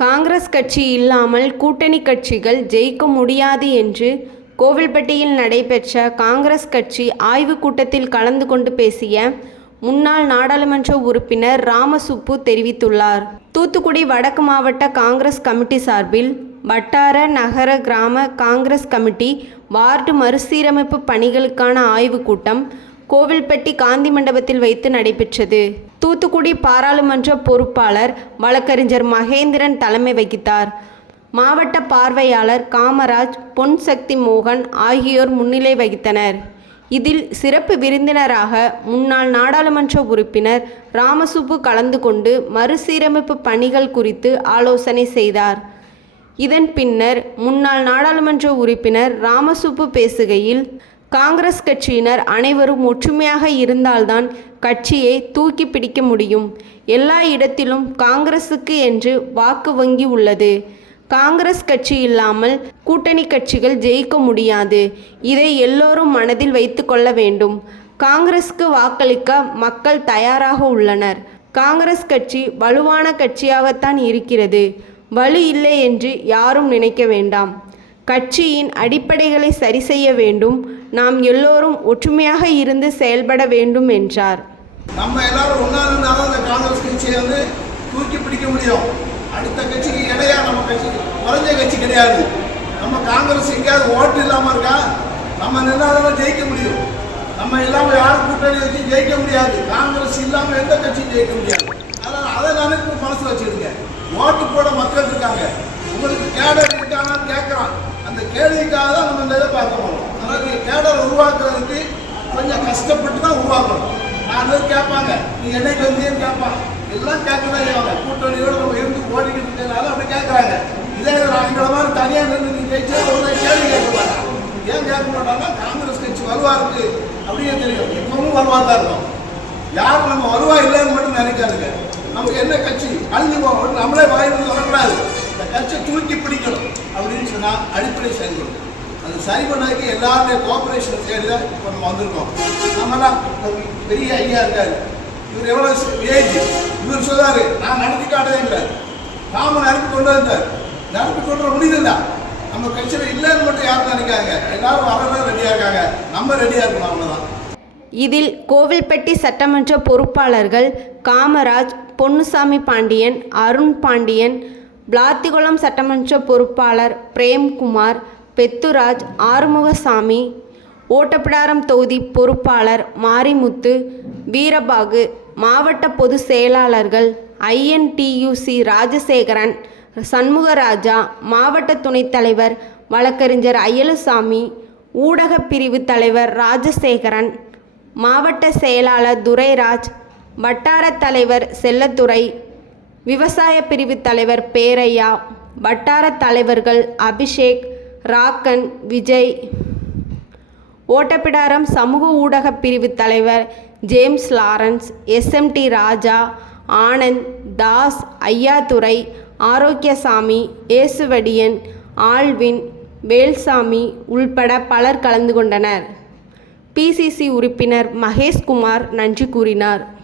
காங்கிரஸ் கட்சி இல்லாமல் கூட்டணி கட்சிகள் ஜெயிக்க முடியாது என்று கோவில்பட்டியில் நடைபெற்ற காங்கிரஸ் கட்சி ஆய்வுக் கூட்டத்தில் கலந்து கொண்டு பேசிய முன்னாள் நாடாளுமன்ற உறுப்பினர் ராமசுப்பு தெரிவித்துள்ளார். தூத்துக்குடி வடக்கு மாவட்ட காங்கிரஸ் கமிட்டி சார்பில் வட்டார நகர கிராம காங்கிரஸ் கமிட்டி வார்டு மறுசீரமைப்பு பணிகளுக்கான ஆய்வுக் கூட்டம் கோவில்பட்டி காந்தி மண்டபத்தில் வைத்து நடைபெற்றது. தூத்துக்குடி பாராளுமன்ற பொறுப்பாளர் வழக்கறிஞர் மகேந்திரன் தலைமை வகித்தார். மாவட்ட பார்வையாளர் காமராஜ் பொன் சக்தி மோகன் ஆகியோர் முன்னிலை வகித்தனர். இதில் சிறப்பு விருந்தினராக முன்னாள் நாடாளுமன்ற உறுப்பினர் ராமசுப்பு கலந்து கொண்டு மறுசீரமைப்பு பணிகள் குறித்து ஆலோசனை செய்தார். இதன் பின்னர் முன்னாள் நாடாளுமன்ற உறுப்பினர் ராமசுப்பு பேசுகையில் காங்கிரஸ் கட்சியினர் அனைவரும் ஒற்றுமையாக இருந்தால்தான் கட்சியை தூக்கி பிடிக்க முடியும். எல்லா இடத்திலும் காங்கிரசுக்கு என்று வாக்கு வங்கி உள்ளது. காங்கிரஸ் கட்சி இல்லாமல் கூட்டணி கட்சிகள் ஜெயிக்க முடியாது. இதை எல்லோரும் மனதில் வைத்து கொள்ள வேண்டும். காங்கிரஸ்க்கு வாக்களிக்க மக்கள் தயாராக உள்ளனர். காங்கிரஸ் கட்சி வலுவான கட்சியாகத்தான் இருக்கிறது. வலு இல்லை என்று யாரும் நினைக்க வேண்டாம். கட்சியின் அடிப்படைகளை சரி செய்ய வேண்டும். நாம் எல்லோரும் ஒற்றுமையாக இருந்து செயல்பட வேண்டும் என்றார். நம்ம எல்லாரும் ஒன்றா இருந்தாலும் அந்த காங்கிரஸ் கட்சியை வந்து தூக்கி பிடிக்க முடியும். அடுத்த கட்சிக்கு இடையா நம்ம கட்சி குறைஞ்ச கட்சி கிடையாது. நம்ம காங்கிரஸ் எங்கேயாவது ஓட்டு இல்லாமல் இருக்கா? நம்ம நின்னாலும் ஜெயிக்க முடியும். நம்ம இல்லாமல் யார் கூட்டணி வச்சு ஜெயிக்க முடியாது. காங்கிரஸ் இல்லாமல் எந்த கட்சியும் ஜெயிக்க முடியாது. அதனால் அதை நினைப்பு மனசு வச்சிருக்கேன். ஓட்டு போட மக்கள் இருக்காங்க. உங்களுக்கு கேடர் இருக்காங்கன்னு கேட்குறான். அந்த கேள்விக்காக தான் நம்ம இந்த இதை பார்க்கணும் கேடர் உருவாக்குறதுக்கு கொஞ்சம் கஷ்டப்பட்டு தான் உருவாக்கணும். நான் வந்து கேட்பாங்க நீ என்னைக்கு வந்தீங்கன்னு கேட்பான் எல்லாம் கேட்கதான் செய்வாங்க. கூட்டணியோட நம்ம இருந்து ஓடிக்கிட்டு இருக்கிறதுனால அப்படி கேட்குறாங்க. இதே எங்களை மாதிரி தனியாக நின்று நீ ஜெயிச்சா ஒரு கேள்வி கேட்கப்பாங்க ஏன் கேட்க மாட்டாங்க காங்கிரஸ் கட்சி வலுவா இருக்கு அப்படியே தெரியும். இப்பவும் வலுவா தான் இருக்கும். யாரும் நம்ம வருவா இல்லைன்னு மட்டும் நினைக்காதுங்க. நமக்கு என்ன கட்சி அழிஞ்சு போகணும் நம்மளே வாயிலிருந்து வரக்கூடாது இந்த கட்சியை தூக்கி பிடிக்கணும் அப்படின்னு சொன்னால் அடிப்படை செயல்படும் அது சரி பண்ணதுக்கு எல்லாருடைய கோஆபரேஷன் தேடி தான் இப்போ நம்ம வந்திருக்கோம். நம்மலாம் பெரிய ஐயா இருக்காரு. இவர் எவ்வளோ ஏஜ் இவர் சொல்றாரு நான் நடத்தி காட்டதே இல்லை. நாம நடத்தி கொண்டு வந்தார். நடத்தி கொண்டு வர முடியுதுல்ல? நம்ம கட்சியில் இல்லைன்னு மட்டும் யாரும் நினைக்காங்க? எல்லாரும் வரதான் ரெடியாக இருக்காங்க. நம்ம ரெடியாக இருக்கணும் அவ்வளோதான் இதில் கோவில்பட்டி சட்டமன்ற பொறுப்பாளர்கள் காமராஜ் பொன்னுசாமி பாண்டியன் அருண் பாண்டியன் பிளாத்திகுளம் சட்டமன்ற பொறுப்பாளர் பிரேம்குமார் பெத்துராஜ் ஆறுமுகசாமி ஓட்டப்பிடாரம் தொகுதி பொறுப்பாளர் மாரிமுத்து வீரபாகு மாவட்ட பொதுச் செயலாளர்கள் ஐஎன்டியூசி ராஜசேகரன் சண்முகராஜா மாவட்ட துணைத் தலைவர் வழக்கறிஞர் அய்யலுசாமி ஊடகப் பிரிவு தலைவர் ராஜசேகரன் மாவட்ட செயலாளர் துரைராஜ் வட்டார தலைவர் செல்லத்துறை விவசாய பிரிவு தலைவர் பேரையா வட்டார தலைவர்கள் அபிஷேக் ராக்கன் விஜய். ஓட்டப்பிடாரம் சமூக ஊடகப் பிரிவு தலைவர் James Lawrence S M T Raja Anand Das Ayyadurai Arokiasamy Yesuvadiyan Alwin Velsamy உள்பட பலர் கலந்து கொண்டனர். பிசிசி உறுப்பினர் மகேஷ்குமார் நன்றி கூறினார்.